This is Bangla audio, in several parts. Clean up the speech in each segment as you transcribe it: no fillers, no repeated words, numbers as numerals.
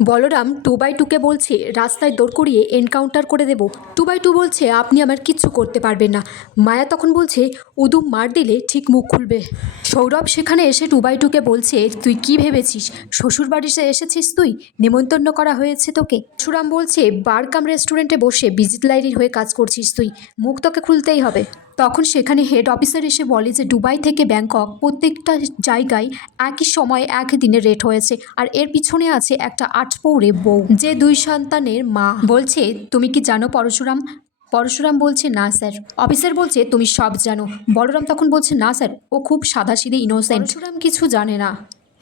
বলরাম 2x2কে বলছে রাস্তায় দৌড় করিয়ে এনকাউন্টার করে দেব। 2x2 বলছে আপনি আমার কিচ্ছু করতে পারবেন না। মায়া তখন বলছে উদুম মার দিলে ঠিক মুখ খুলবে। সৌরভ সেখানে এসে 2x2কে বলছে তুই কি ভেবেছিস শ্বশুর বাড়িতে এসেছিস, তুই নেমন্তন্ন করা হয়েছে তোকে। সুরাম বলছে বারকাম রেস্টুরেন্টে বসে বিজিত লাইরির হয়ে কাজ করছিস তুই, মুখ তোকে খুলতেই হবে। তখন সেখানে হেড অফিসার এসে বলে যে দুবাই থেকে ব্যাংকক প্রত্যেকটা জায়গায় একই সময় একই দিনে রেট হয়েছে, আর এর পিছনে আছে একটা আটপৌরে বউ যে 2 সন্তানের মা। বলছে তুমি কি জানো পরশুরাম? পরশুরাম বলছে না স্যার। অফিসার বলছে তুমি সব জানো। বলরাম তখন বলছে না স্যার, ও খুব সাদাসিধে ইনোসেন্ট, পরশুরাম কিছু জানে না।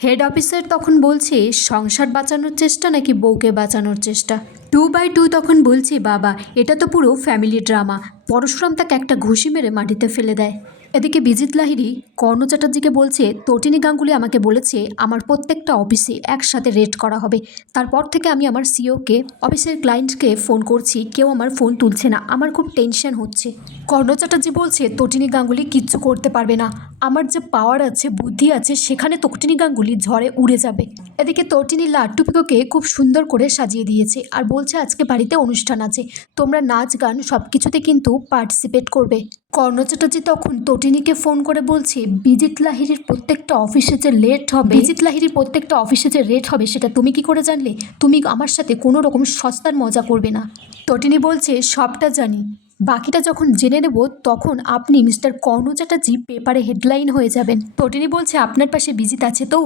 হেড অফিসার তখন বলছে সংসার বাঁচানোর চেষ্টা নাকি বউকে বাঁচানোর চেষ্টা। 2x2 তখন বলছে বাবা এটা তো পুরো ফ্যামিলি ড্রামা। পরশুরাম তাকে একটা ঘুষি মেরে মাটিতে ফেলে দেয়। এদিকে বিজিত লাহিড়ী কর্ণ চ্যাটার্জিকে বলছে তটিনী গাঙ্গুলি আমাকে বলেছে আমার প্রত্যেকটা অফিসে একসাথে রেড করা হবে। তারপর থেকে আমি আমার সিওকে অফিসের ক্লায়েন্টকে ফোন করছি, কেউ আমার ফোন তুলছে না, আমার খুব টেনশন হচ্ছে। কর্ণ চ্যাটার্জি বলছে তটিনী গাঙ্গুলি কিচ্ছু করতে পারবে না, আমার যে পাওয়ার আছে বুদ্ধি আছে সেখানে তটিনী গাঙ্গুলি ঝড়ে উড়ে যাবে। এদিকে তটিনী লাড্ডু পিকোকে খুব সুন্দর করে সাজিয়ে দিয়েছে আর বলছে আজকে বাড়িতে অনুষ্ঠান আছে, তোমরা নাচ গান সব কিছুতে কিন্তু পার্টিসিপেট করবে। কর্ণ চ্যাটার্জি তখন তটিনীকে ফোন করে বলছে বিজিত লাহিড়ীর প্রত্যেকটা অফিসে যে লেট হবে, বিজিত লাহিড়ীর প্রত্যেকটা অফিসে যে রেট হবে সেটা তুমি কি করে জানলে? তুমি আমার সাথে কোনো রকম সস্তার মজা করবে না। তটিনী বলছে সবটা জানি, বাকিটা যখন জেনে নেব তখন আপনি মিস্টার কর্ণ চ্যাটার্জি পেপারে হেডলাইন হয়ে যাবেন। তটিনী বলছে আপনার পাশে বিজিত আছে তো,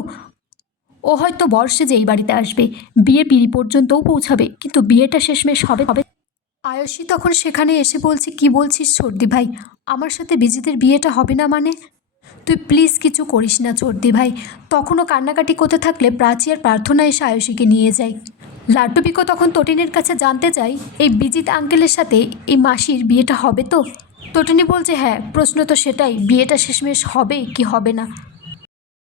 ও হয়তো বর্ষে যে এই বাড়িতে আসবে, বিয়ে পিঁড়ি পর্যন্তও পৌঁছাবে, কিন্তু বিয়েটা শেষমেশ হবে হবে। আয়ুষী তখন সেখানে এসে বলছে কি বলছিস চর্দি ভাই, আমার সাথে বিজিতের বিয়েটা হবে না মানে? তুই প্লিজ কিছু করিস না চর্দি ভাই। তখনও কান্নাকাটি করতে থাকলে প্রাচী আর প্রার্থনা এসে আয়ুষীকে নিয়ে যায়। লাড্ডু পিকো তখন তটিনীর কাছে জানতে চাই এই বিজিত আঙ্কেলের সাথে এই মাসির বিয়েটা হবে তো? তটিনী বলছে হ্যাঁ, প্রশ্ন তো সেটাই, বিয়েটা শেষমেশ হবে কি হবে না।